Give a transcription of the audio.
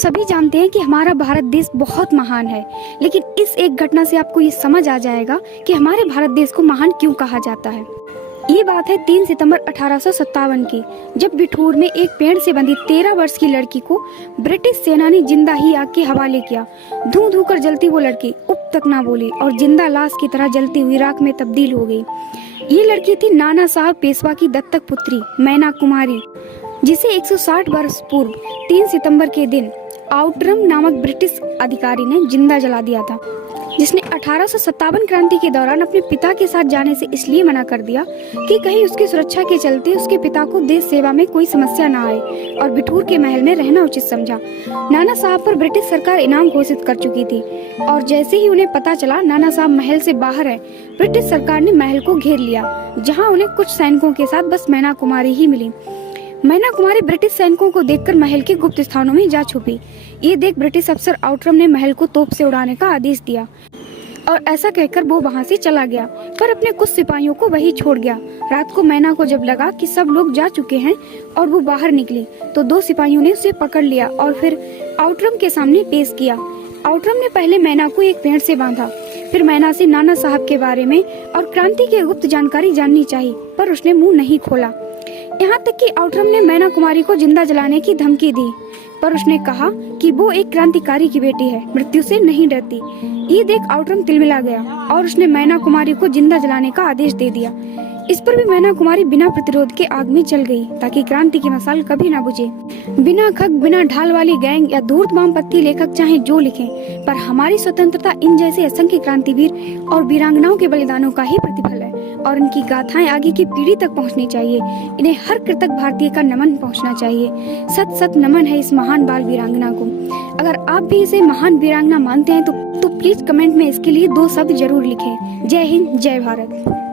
सभी जानते हैं कि हमारा भारत देश बहुत महान है, लेकिन इस एक घटना से आपको ये समझ आ जाएगा कि हमारे भारत देश को महान क्यों कहा जाता है। ये बात है 3 सितंबर 1857 की, जब बिठूर में एक पेड़ से बंधी 13 वर्ष की लड़की को ब्रिटिश सेना ने जिंदा ही आग के हवाले किया। धू धू कर जलती वो लड़की उप तक ना बोली और जिंदा लाश की तरह जलती हुई राख में तब्दील हो गई। ये लड़की थी नाना साहब पेशवा की दत्तक पुत्री मैना कुमारी, जिसे 160 वर्ष पूर्व 3 सितंबर के दिन आउटरम नामक ब्रिटिश अधिकारी ने जिंदा जला दिया था, जिसने 1857 क्रांति के दौरान अपने पिता के साथ जाने से इसलिए मना कर दिया कि कहीं उसकी सुरक्षा के चलते उसके पिता को देश सेवा में कोई समस्या न आए, और बिठूर के महल में रहना उचित समझा। नाना साहब पर ब्रिटिश सरकार इनाम घोषित कर चुकी थी, और जैसे ही उन्हें पता चला नाना साहब महल से बाहर है, ब्रिटिश सरकार ने महल को घेर लिया, जहाँ उन्हें कुछ सैनिकों के साथ बस मैना कुमारी ही मिली। मैना कुमारी ब्रिटिश सैनिकों को देखकर महल के गुप्त स्थानों में जा छुपी। ये देख ब्रिटिश अफसर आउटरम ने महल को तोप से उड़ाने का आदेश दिया, और ऐसा कहकर वो वहाँ से चला गया, पर अपने कुछ सिपाहियों को वही छोड़ गया। रात को मैना को जब लगा कि सब लोग जा चुके हैं और वो बाहर निकली, तो 2 सिपाहियों ने उसे पकड़ लिया और फिर आउटरम के सामने पेश किया। आउटरम ने पहले मैना को एक पेड़ से बांधा, फिर मैना से नाना साहब के बारे में और क्रांति की गुप्त जानकारी जाननी चाहिए, पर उसने मुंह नहीं खोला। यहाँ तक कि आउटरम ने मैना कुमारी को जिंदा जलाने की धमकी दी, पर उसने कहा कि वो एक क्रांतिकारी की बेटी है, मृत्यु से नहीं डरती। ये देख आउटरम तिलमिला गया और उसने मैना कुमारी को जिंदा जलाने का आदेश दे दिया। इस पर भी मैना कुमारी बिना प्रतिरोध के आग में जल गई, ताकि क्रांति की मशाल कभी ना बुझे। बिना खग बिना ढाल वाली गैंग या धूर्त वामपंथी लेखक चाहे जो लिखें, पर हमारी स्वतंत्रता इन जैसे असंख्य क्रांतिवीर और वीरांगनाओं के बलिदानों का ही प्रतिफल है, और इनकी गाथाएं आगे की पीढ़ी तक पहुंचनी चाहिए। इन्हें हर कृतज्ञ भारतीय का नमन पहुंचना चाहिए। सत सत नमन है इस महान बाल वीरांगना को। अगर आप भी इसे महान वीरांगना मानते हैं तो प्लीज कमेंट में इसके लिए 2 शब्द जरूर लिखें। जय हिंद, जय भारत।